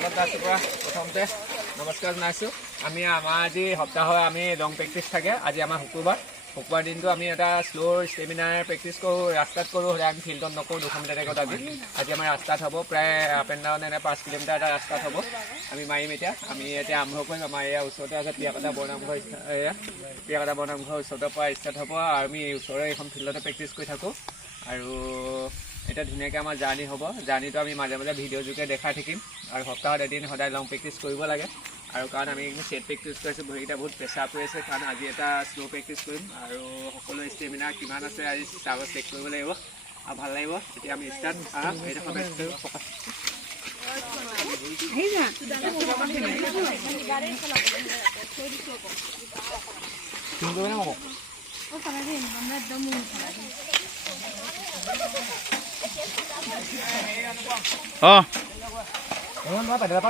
সংগত দাসৰ পৰা প্ৰথমতে নমস্কাৰ জনাইছোঁ। আমি আমাৰ আজি সপ্তাহৰ আমি লং প্ৰেক্টিছ থাকে। আজি আমাৰ শুক্ৰবাৰ দিনটো আমি এটা শ্ল' ষ্টেমিনাৰ প্ৰেক্টিছ কৰোঁ, ৰাস্তাত কৰোঁ। সদায় আমি ফিল্ডত নকৰোঁ 200 মিটাৰ ট্ৰেকত। আজি আমাৰ ৰাস্তাত হ'ব, প্ৰায় আপ এণ্ড ডাউন এনে 5 কিলোমিটাৰ এটা ৰাস্তাত হ'ব। আমি মাৰিম এতিয়া। আমি এতিয়া আৰম্ভ কৰিম। আমাৰ এয়া ওচৰতে আছে পিয়াকটা বৰনামঘৰ, পিয়াকটা বৰনামঘৰ ওচৰৰ পৰা ষ্টাৰ্ট হ'ব। আৰু আমি ওচৰৰে এইখন ফিল্ডতে প্ৰেক্টিছ কৰি থাকোঁ। আৰু এতিয়া ধুনীয়াকৈ আমাৰ জাৰ্ণি হ'ব। জাৰ্ণিটো আমি মাজে মাজে ভিডিঅ' যোগে দেখাই থাকিম। আৰু সপ্তাহত এদিন সদায় লং প্ৰেক্টিছ কৰিব লাগে। আৰু কাৰণ আমি ছেট প্ৰেক্টিছ কৰিছোঁ, ভৰিকেইটা বহুত প্ৰেছাৰ পৰি আছে। কাৰণ আজি এটা শ্ল' প্ৰেক্টিছ কৰিম। আৰু সকলো ষ্টেমিনা কিমান আছে আজি চাগত চেক কৰিব লাগিব। আৰু ভাল লাগিব। এতিয়া আমি ষ্টাৰ্ট এইডোখৰ বেষ্ট কৰোঁ।